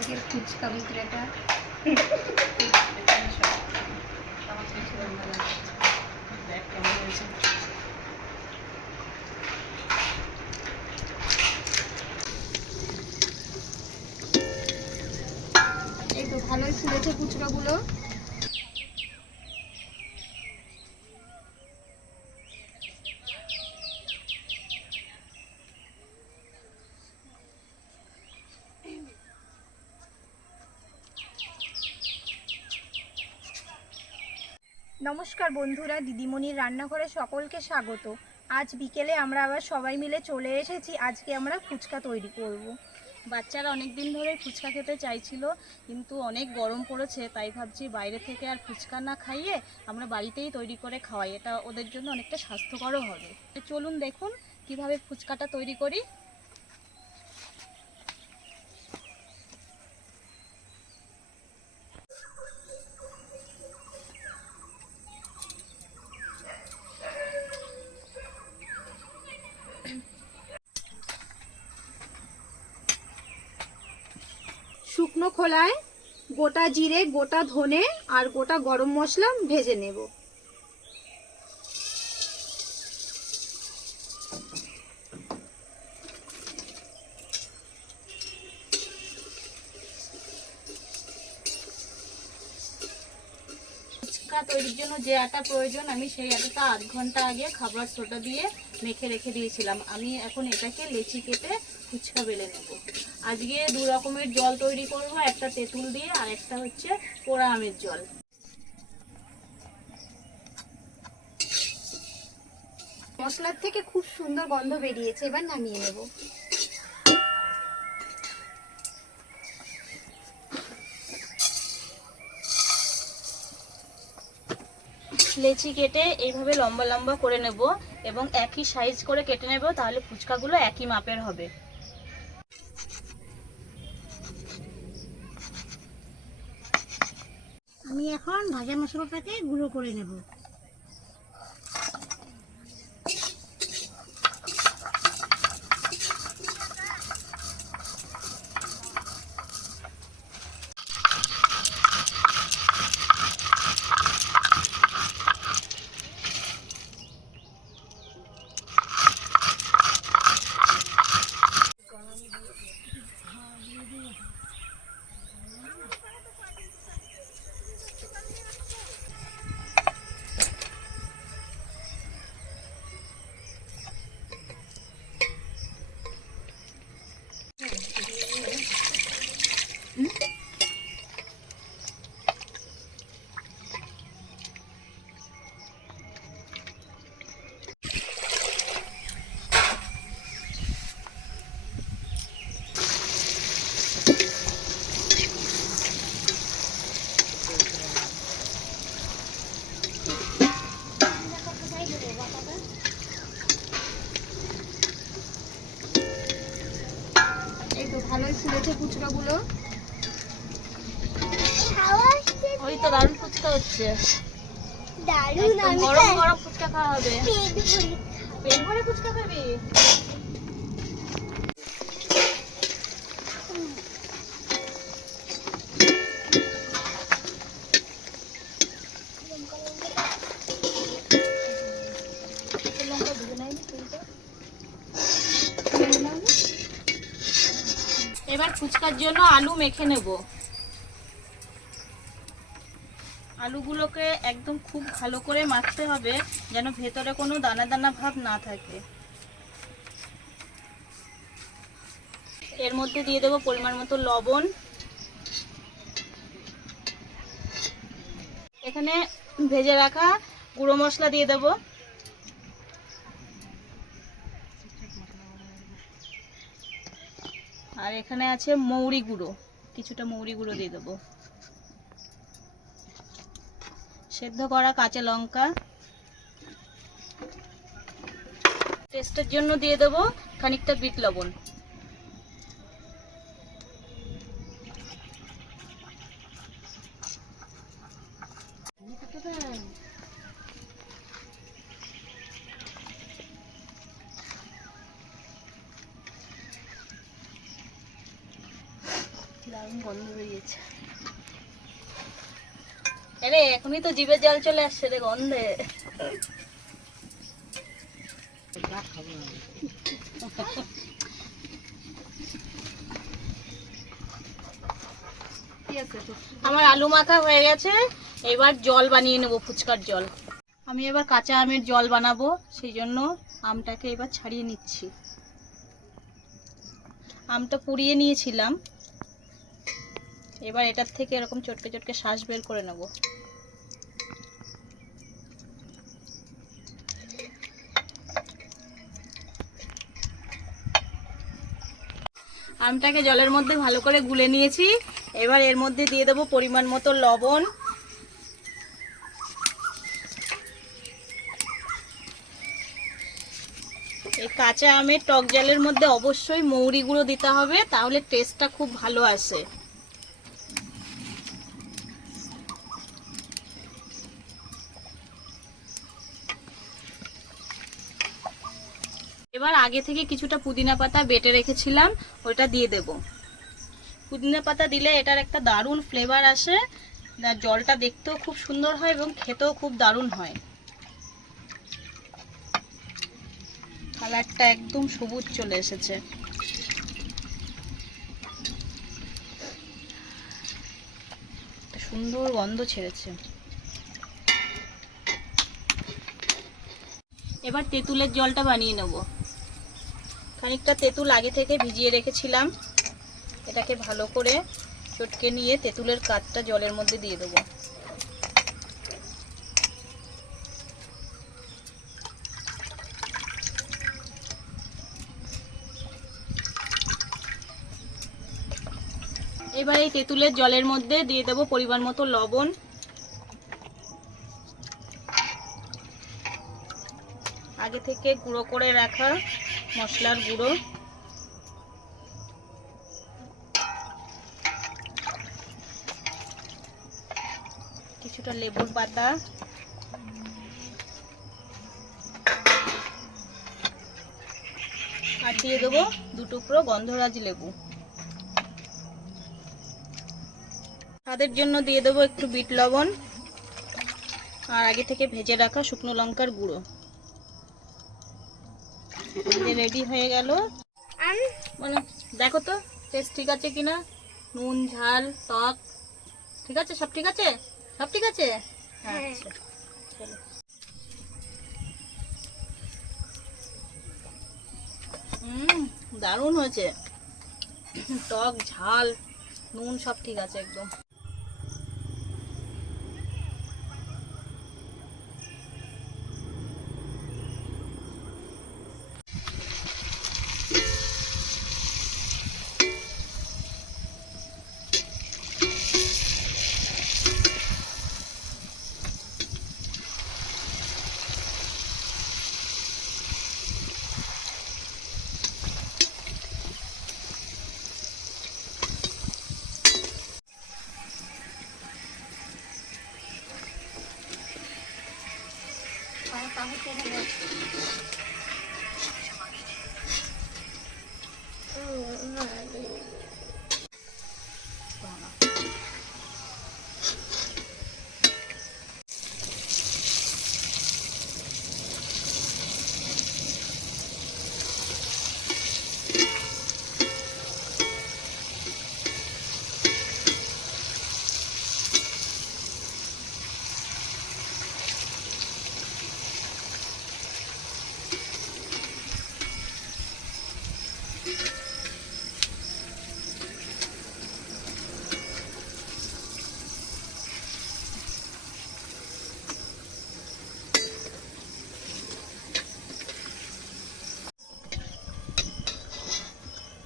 আজকের ফুচকা বিক্রেতা। এই তো ভালোই ফুলেছে ফুচকাগুলো। নমস্কার বন্ধুরা, দিদিমণির রান্নাঘরে সকলকে স্বাগত। আজ বিকেলে আমরা আবার সবাই মিলে চলে এসেছি। আজকে আমরা ফুচকা তৈরি করব। বাচ্চারা অনেক দিন ধরে ফুচকা খেতে চাইছিল, কিন্তু অনেক গরম পড়েছে, তাই ভাবছি বাইরে থেকে আর ফুচকা না খাইয়ে আমরা বাড়িতেই তৈরি করে খাওয়াই। এটা ওদের জন্য অনেকটা স্বাস্থ্যকরও হবে। চলুন দেখুন কিভাবে ফুচকাটা তৈরি করি। শুকনো খোলায় গোটা জিরে, গোটা ধনে আর গোটা গরম মশলা ভেজে নেব। ফুচকা তৈরির জন্য যে আটা প্রয়োজন, আমি সেই আটাটা আধ ঘন্টা আগে খাবার সোডা দিয়ে মেখে রেখে দিয়েছিলাম। আমি এখন এটাকে লেচি কেটে ফুচকা বেলে নেব। আজকে দু রকমের জল তৈরি করব, একটা তেঁতুল দিয়ে আর একটা হচ্ছে পোড়া আমের জল। মশলার থেকে খুব সুন্দর গন্ধ বেরিয়েছে, এবার নামিয়ে নেব। লেচি কেটে এইভাবে লম্বা লম্বা করে নেব এবং একই সাইজ করে কেটে নেব, তাহলে ফুচকাগুলো একই মাপের হবে। আমি এখন ভাজা মশলাটাকে গুঁড়ো করে নেব। এই তো ভালোই ফুলেছে ফুচকাগুলো। ওই তো দারুণ ফুচকা হচ্ছে, দারুণ। একদম গরম গরম ফুচকা খাওয়া হবে। পেট ভরে ফুচকা খাবি? এবার ফুচকার জন্য আলু মেখে নেব। আলুগুলোকে একদম খুব ভালো করে মাখতে হবে, যেন ভেতরে কোনো দানা দানা ভাব না থাকে। এর মধ্যে দিয়ে দেবো পরিমাণ মতো লবণ। এখানে ভেজে রাখা গুঁড়ো মশলা দিয়ে দেবো। আর এখানে আছে মৌরি গুঁড়ো, কিছুটা মৌরি গুঁড়ো দিয়ে দেবো। সেদ্ধ করা কাঁচা লঙ্কা, টেস্টের জন্য দিয়ে দেবো খানিকটা বিট লবণ। দারুণ গন্ধ বেরিয়েছে। আরে এখনই তো জিভে জল চলে আসছে রে গন্ধে। আমার আলু মাখা হয়ে গেছে, এবার জল বানিয়ে নেবো, ফুচকার জল। আমি এবার কাঁচা আমের জল বানাবো, সেই জন্য আমটাকে এবার ছাড়িয়ে নিচ্ছি। আমটা পুড়িয়ে নিয়েছিলাম, এবার এটার থেকে এরকম চটকে চটকে শ্বাস বের করে নেব। আমটাকে জলের মধ্যে ভালো করে গুলে নিয়েছি, এবার এর মধ্যে দিয়ে দেবো পরিমাণ মতো লবণ, এই কাঁচা আমের টক জলের মধ্যে অবশ্যই মৌরি গুঁড়ো দিতে হবে, তাহলে টেস্টটা খুব ভালো আসে। এবার আগে থেকে কিছুটা পুদিনা পাতা বেটে রেখেছিলাম, ওটা দিয়ে দেব। পুদিনা পাতা দিলে এটার একটা দারুণ ফ্লেভার আসে, জলটা দেখতেও খুব সুন্দর হয় এবং খেতেও খুব দারুণ হয়। কালারটা একদম সবুজ চলে এসেছে। সুন্দর গন্ধ ছেড়েছে। এবার তেঁতুলের জলটা বানিয়ে নেব। খানিকটা তেঁতুল আগে থেকে ভিজিয়ে রেখেছিলাম, এটাকে ভালো করে চটকে নিয়ে তেঁতুলের কাঠটা জলের মধ্যে দিয়ে দেবো। এবার এই তেঁতুলের জলের মধ্যে দিয়ে দেবো পরিমাণ মতো লবণ, আগে থেকে গুঁড়ো করে রাখা মশলার গুঁড়ো, কিছুটা লেবুর পাতা, আর দিয়ে দেবো 2 টুকরো গন্ধরাজ লেবু। স্বাদের জন্য দিয়ে দেবো একটু বিট লবণ, আর আগে থেকে ভেজে রাখা শুকনো লঙ্কার গুঁড়ো। রেডি হয়ে গেল। মানে দেখো তো টেস্ট ঠিক আছে কিনা, নুন ঝাল টক ঠিক আছে, সব ঠিক আছে, সব ঠিক আছে। আচ্ছা চলো। দারুণ হয়েছে, টক ঝাল নুন সব ঠিক আছে একদম।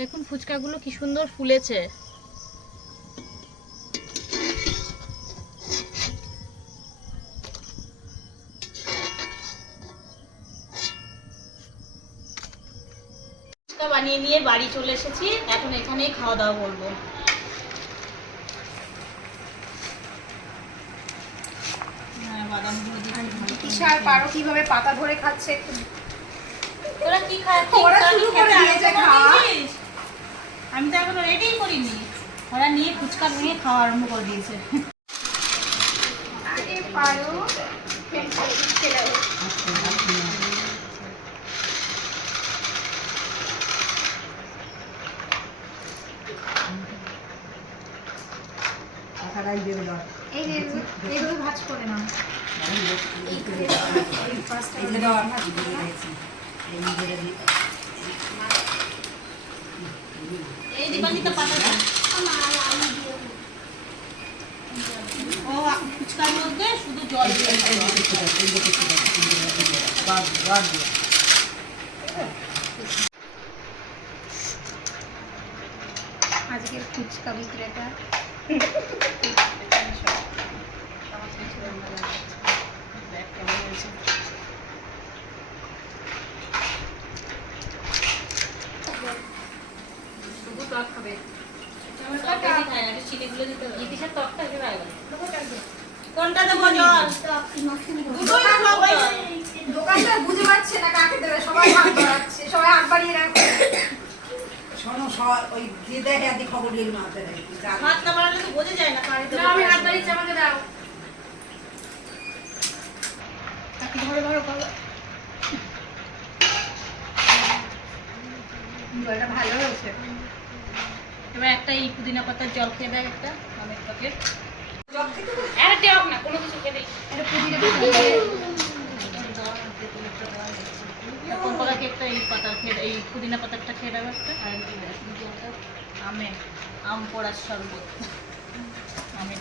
দেখুন ফুচকাগুলো কি সুন্দর ফুলেছে। ফুচকা বানিয়ে নিয়ে বাড়ি চলে এসেছি, এখন এখানেই খাওয়া দাওয়া করবো। বিশাল পারো কিভাবে পাতা ধরে খাচ্ছে। তোরা কি খায়? ওরা শুরু করে দিয়েছে খাওয়া। আমি তো এখনো রেডি করিনি। ওরা নিয়ে ফুচকা নিয়ে খাওয়া আরম্ভ করে দিয়েছে। আরে পারো এইভাবে ভাজ করে নাও। এই দীপান্বিতা পাতাটা ও ফুচকার মধ্যে শুধু জল দিয়ে আজকের ফুচকা বিক্রেতা কোনটা দেবো জল? দোকানদার বুঝে পাচ্ছে না কাকে দেবে, সবাই হাত বাড়াচ্ছে, সবাই হাত বাড়িয়ে রাখছে। শোনো সবাই ওই যে দেখে আদি খবর নিয়ে না হাতে রাখি। হাত না বাড়ালে তো বোঝা যায় না কারে দেবো। না, আমি হাত বাড়িয়েছি, আমাকে দাও। ধরো ধরো করো। জলটা ভালো হয়েছে। এবার একটা এই পুদিনা পাতার জল খেয়ে দেয় একটা অনেক প্যাকেট। এটা পুদিনা পাতা। কোন পাতা কেকটা এই পাতার খেয়ে এই পুদিনা পাতারটা খেয়ে দেবে একটা। আমে আম পড়ার শরবত আমের